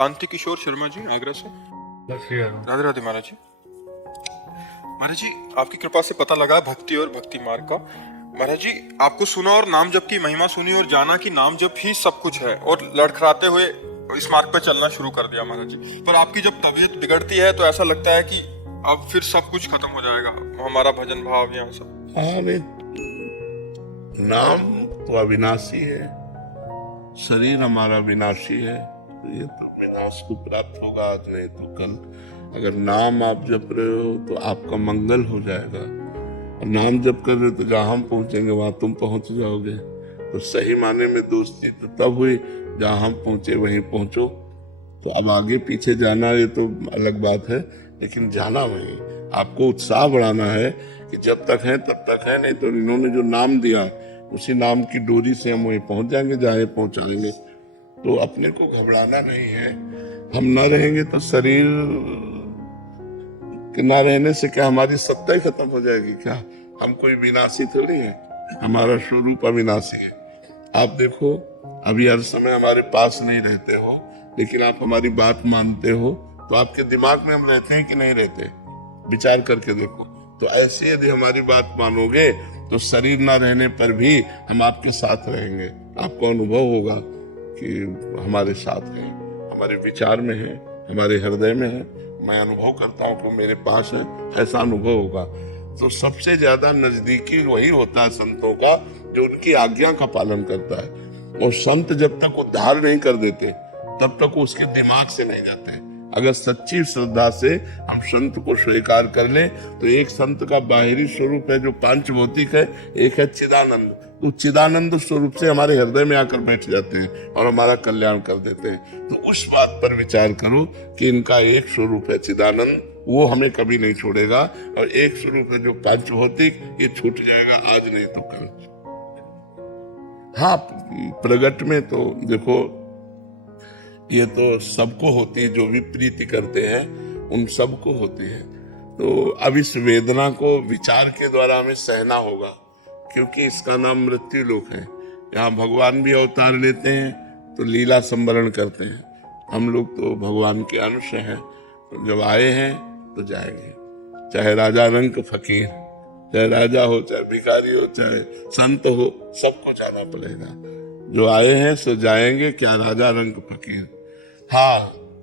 कांति किशोर शर्मा जी, आगरा से। राधे राधे महाराज जी। महाराज जी, आपकी कृपा से पता लगा भक्ति और भक्ति मार्ग का। महाराज जी, आपको सुना और नाम जप की महिमा सुनी और जाना कि नाम जप ही सब कुछ है, और लड़खड़ाते हुए इस मार्ग पर चलना शुरू कर दिया महाराज जी। पर आपकी जब तबीयत बिगड़ती है तो ऐसा लगता है कि अब फिर सब कुछ खत्म हो जाएगा, हमारा भजन भाव यहाँ सब। हाँ, नाम तो अविनाशी है, शरीर हमारा विनाशी है, तो ये तो विनाश को प्राप्त होगा आज नहीं तो कल। अगर नाम आप जप रहे हो तो आपका मंगल हो जाएगा, और नाम जप कर रहे हो तो जहां हम पहुंचेंगे वहां तुम पहुंच जाओगे। तो सही माने में दोस्ती तो तब हुई जहां हम पहुंचे वहीं पहुंचो। तो अब आगे पीछे जाना ये तो अलग बात है, लेकिन जाना वहीं। आपको उत्साह बढ़ाना है कि जब तक है तब तक है, नहीं तो इन्होंने जो नाम दिया उसी नाम की डोरी से हम वहीं पहुंच जाएंगे जहाँ पहुंचाएंगे। तो अपने को घबराना नहीं है। हम ना रहेंगे तो शरीर के ना रहने से क्या हमारी सत्ता ही खत्म हो जाएगी क्या? हम कोई विनाशी थोड़ी है, हमारा स्वरूप अविनाशी है। आप देखो, अभी हर समय हमारे पास नहीं रहते हो, लेकिन आप हमारी बात मानते हो, तो आपके दिमाग में हम रहते हैं कि नहीं रहते? विचार करके देखो। तो ऐसे यदि हमारी बात मानोगे तो शरीर ना रहने पर भी हम आपके साथ रहेंगे। आपको अनुभव होगा कि हमारे साथ है, हमारे विचार में है, हमारे हृदय में है। मैं अनुभव करता हूँ कि मेरे पास है, ऐसा अनुभव होगा। तो सबसे ज्यादा नजदीकी वही होता है संतों का जो उनकी आज्ञा का पालन करता है। और संत जब तक उद्धार नहीं कर देते तब तक वो उसके दिमाग से नहीं जाते हैं। अगर सच्ची श्रद्धा से हम संत को स्वीकार कर ले तो एक संत का बाहरी स्वरूप है जो पांच भौतिक है, एक है चिदानंद। तो चिदानंद स्वरूप से हमारे हृदय में आकर बैठ जाते हैं और हमारा कल्याण कर देते हैं। तो उस बात पर विचार करो कि इनका एक स्वरूप है चिदानंद, वो हमें कभी नहीं छोड़ेगा, और एक स्वरूप है जो पांच भौतिक, ये छूट जाएगा आज नहीं तो कल। हाँ, प्रगट में तो देखो ये तो सबको होती है, जो भी प्रीति करते हैं उन सबको होती है। तो अब इस वेदना को विचार के द्वारा हमें सहना होगा, क्योंकि इसका नाम मृत्यु लोक है। यहाँ भगवान भी अवतार लेते हैं तो लीला संवरण करते हैं। हम लोग तो भगवान के अंश हैं, तो जब आए हैं तो जाएंगे। चाहे राजा रंक फकीर, चाहे राजा हो, चाहे भिखारी हो, चाहे संत हो, सबको जाना पड़ेगा। जो आए हैं सो जाएंगे, क्या राजा रंक फकीर। हाँ,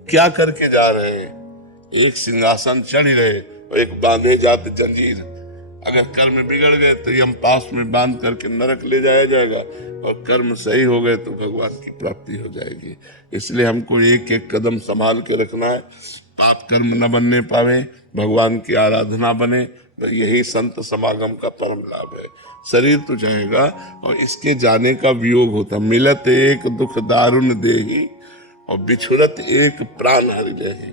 क्या करके जा रहे हैं? एक सिंहासन चढ़ रहे और एक बांधे जात जंजीर। अगर कर्म बिगड़ गए तो यम पास में बांध करके नरक ले जाया जाएगा, और कर्म सही हो गए तो भगवान की प्राप्ति हो जाएगी। इसलिए हमको एक एक कदम संभाल के रखना है, पाप कर्म न बनने पावे, भगवान की आराधना बने। तो यही संत समागम का परम लाभ है। शरीर तो जाएगा और इसके जाने का वियोग होता। मिलत एक दुख दारुण देही और बिछुरत एक प्राण हरि जाहि।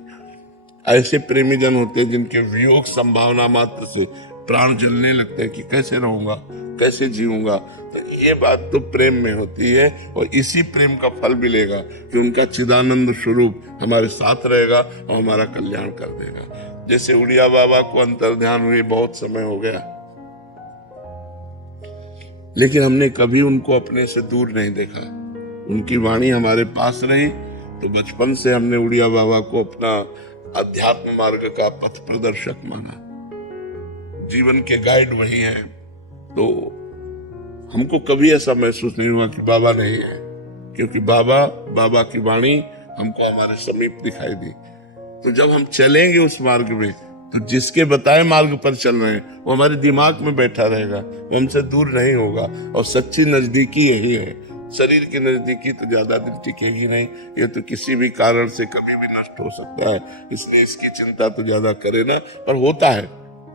ऐसे प्रेमी जन होते हैं जिनके वियोग संभावना मात्र से प्राण जलने लगते हैं कि कैसे रहूंगा, कैसे जीऊंगा। तो ये बात तो प्रेम में होती है, और इसी प्रेम का फल मिलेगा कि उनका चिदानंद स्वरूप हमारे साथ रहेगा और हमारा कल्याण कर देगा। जैसे उड़िया बाबा को अंतर्ध्यान हुए बहुत समय हो गया, लेकिन हमने कभी उनको अपने से दूर नहीं देखा। उनकी वाणी हमारे पास रही। तो बचपन से हमने उड़िया बाबा को अपना अध्यात्म मार्ग का पथ प्रदर्शक माना, जीवन के गाइड वही हैं। तो हमको कभी ऐसा महसूस नहीं हुआ कि बाबा नहीं है, क्योंकि बाबा की वाणी हमको हमारे समीप दिखाई दी। तो जब हम चलेंगे उस मार्ग में तो जिसके बताए मार्ग पर चल रहे हैं वो हमारे दिमाग में बैठा रहेगा, वो हमसे दूर नहीं होगा। और सच्ची नजदीकी यही है। शरीर की नजदीकी तो ज्यादा दिन टिकेगी नहीं, ये तो किसी भी कारण से कभी भी नष्ट हो सकता है। इसलिए इसकी चिंता तो ज्यादा करे ना। पर होता है,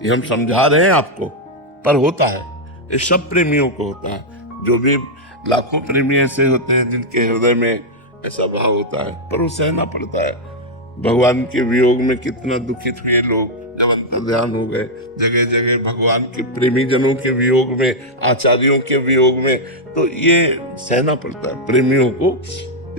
ये हम समझा रहे हैं आपको, पर होता है। ये सब प्रेमियों को होता है। जो भी लाखों प्रेमी ऐसे होते हैं जिनके हृदय में ऐसा भाव होता है, पर वो सहना पड़ता है। भगवान के वियोग में कितना दुखित हुए लोग जब अंतर्ध्यान हो गए। जगह जगह भगवान के प्रेमी जनों के वियोग में, आचार्यों के वियोग में, तो ये सहना पड़ता है। प्रेमियों को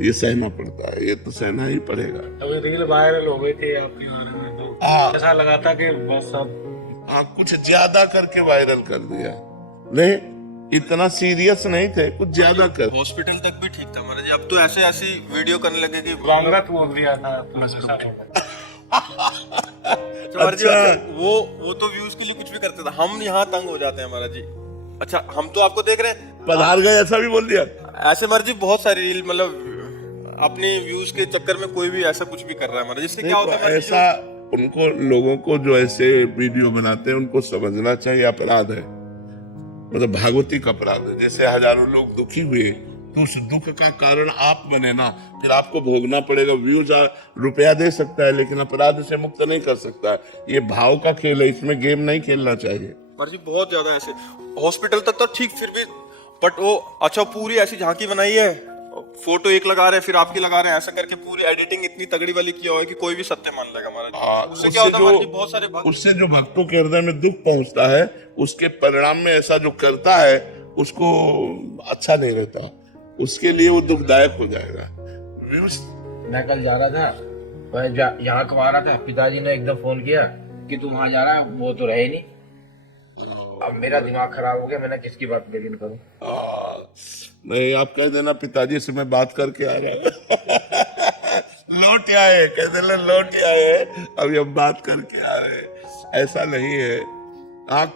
ये सहना पड़ता है, ये तो सहना ही पड़ेगा। अभी रील वायरल हो गई थी आपके बारे में, तो ऐसा लगा था कि बस अब कुछ ज्यादा करके वायरल कर दिया। नहीं, इतना सीरियस नहीं थे, कुछ ज्यादा कर। हॉस्पिटल तक भी ठीक था महाराज जी, अब तो ऐसे ऐसी वीडियो करने लगे कि वांगत बोल दिया था महाराज जी, अच्छा। वो तो व्यूज के लिए कुछ भी करते थे, हम यहाँ तंग हो जाते हैं महाराज जी। अच्छा हम तो आपको देख रहे हैं पधार गए ऐसा भी बोल दिया। ऐसे महाराज जी बहुत सारी रील, मतलब अपने व्यूज के चक्कर में कोई भी ऐसा कुछ भी कर रहा है महाराज, जिससे क्या होता है महाराज जी, ऐसा उनको लोगों को जो ऐसे वीडियो बनाते हैं उनको समझना चाहिए अपराध है, मतलब भागवतिक अपराध है। जैसे हजारों लोग दुखी हुए तो उस दुख का कारण आप बने ना, फिर आपको भोगना पड़ेगा। व्यूज रुपया दे सकता है लेकिन अपराध से मुक्त नहीं कर सकता है। ये भाव का खेल है, इसमें गेम नहीं खेलना चाहिए। महाराज जी बहुत ज्यादा ऐसे हॉस्पिटल तक तो ठीक फिर भी, बट वो अच्छा पूरी ऐसी झांकी बनाई है, फोटो एक लगा रहे हैं फिर आपकी लगा रहे हैं, ऐसा करके पूरी एडिटिंग इतनी तगड़ी वाली किया हुआ है कि कोई भी सत्य मान लेगा महाराज। उससे क्या होता है महाराज जी, बहुत सारे उससे जो भक्तों के हृदय में दुख पहुंचता है, उसके परिणाम में ऐसा जो करता है उसको अच्छा नहीं रहता, उसके लिए वो दुखदायक हो जाएगा। मैं कल जा रहा था, मैं यहाँ को आ रहा था, पिताजी ने एकदम फोन किया कि तू वहां जा रहा है, वो तो रहे नहीं। अब मेरा दिमाग खराब हो गया, मैंने किसकी बात यकीन करूं। नहीं आप कह देना पिताजी से मैं बात करके आ रहा लौट आए, कह देना लौट आए, अभी हम बात करके आ रहे हैं। ऐसा नहीं है, आप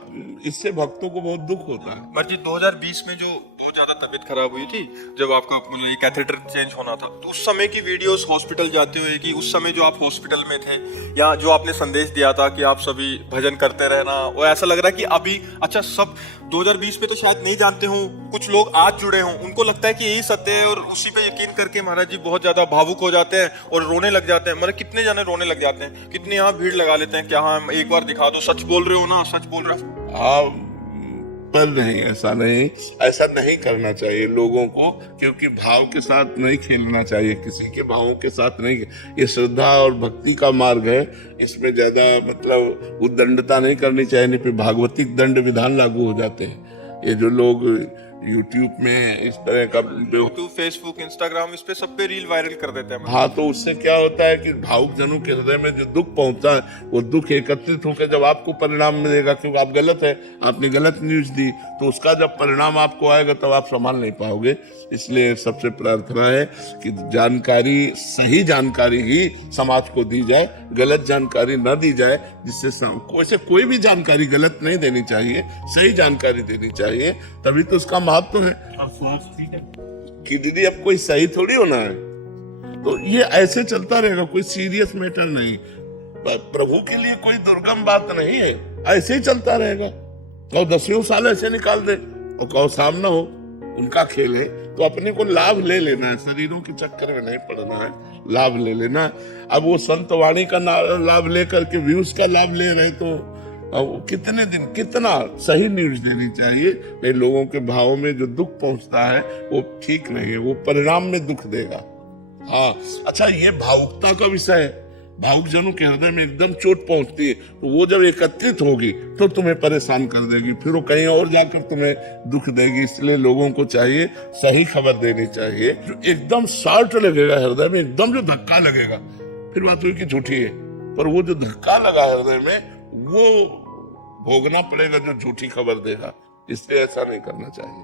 इससे भक्तों को बहुत दुख होता है। महाराज जी 2020 में जो बहुत ज्यादा तबीयत खराब हुई थी, जब आपका मतलब ये कैथेटर चेंज होना था, तो उस समय की वीडियोस हॉस्पिटल जाते हुए कि उस समय जो आप हॉस्पिटल में थे, या जो आपने संदेश दिया था कि आप सभी भजन करते रहना, वो ऐसा लग रहा है कि अभी अच्छा सब 2020 में तो शायद नहीं जानते हो, कुछ लोग आज जुड़े हों, उनको लगता है कि यही सत्य है और उसी पे यकीन करके महाराज जी बहुत ज्यादा भावुक हो जाते हैं और रोने लग जाते हैं। मतलब कितने जने रोने लग जाते हैं, कितने यहाँ भीड़ लगा लेते हैं, क्या हाँ एक बार दिखा दो, सच बोल रहे हो ना, सच बोल रहे हो। हाँ पर नहीं, ऐसा नहीं करना चाहिए लोगों को, क्योंकि भाव के साथ नहीं खेलना चाहिए, किसी के भावों के साथ नहीं। ये श्रद्धा और भक्ति का मार्ग है, इसमें ज्यादा मतलब उद्दंडता नहीं करनी चाहिए, नहीं फिर भागवतिक दंड विधान लागू हो जाते हैं। ये जो लोग यूट्यूब में इस तरह का यूट्यूब, फेसबुक, इंस्टाग्राम, इस पे सब पे रील वायरल कर देते हैं। हाँ, तो उससे क्या होता है कि भावुक जनों के हृदय में जो दुख पहुंचता है, वो दुख एकत्रित होकर जब आपको परिणाम मिलेगा, क्योंकि आप गलत है, आपने गलत न्यूज दी, तो उसका जब परिणाम आपको आएगा तब आप संभाल नहीं पाओगे। इसलिए सबसे प्रार्थना है कि जानकारी, सही जानकारी ही समाज को दी जाए, गलत जानकारी न दी जाए, जिससे कोई भी जानकारी गलत नहीं देनी चाहिए, सही जानकारी देनी चाहिए, तभी तो उसका महत्व है। कि दीदी अब कोई सही थोड़ी होना है, तो ये ऐसे चलता रहेगा, कोई सीरियस मैटर नहीं, प्रभु के लिए कोई दुर्गम बात नहीं है, ऐसे ही चलता रहेगा। और 10 साल ऐसे निकाल दे और कहो सामना हो, उनका खेल है, तो अपने को लाभ ले लेना है, शरीरों के चक्कर में नहीं पड़ना है, लाभ ले लेना। अब वो संत वाणी का लाभ लेकर के व्यूज का लाभ ले रहे, तो कितने दिन कितना सही न्यूज देनी चाहिए। नहीं, लोगों के भावों में जो दुख पहुंचता है वो ठीक नहीं है, वो परिणाम में दुख देगा। हाँ अच्छा, ये भावुकता का विषय है, भावुक जनों के हृदय में एकदम चोट पहुंचती है, तो वो जब एकत्रित होगी तो तुम्हें परेशान कर देगी, फिर वो कहीं और जाकर तुम्हें दुख देगी। इसलिए लोगों को चाहिए सही खबर देनी चाहिए। जो एकदम शॉर्ट लगेगा हृदय में, एकदम जो धक्का लगेगा, फिर बात हुई कि झूठी है, पर वो जो धक्का लगा हृदय में, वो भोगना पड़ेगा जो झूठी खबर देगा। इसलिए ऐसा नहीं करना चाहिए।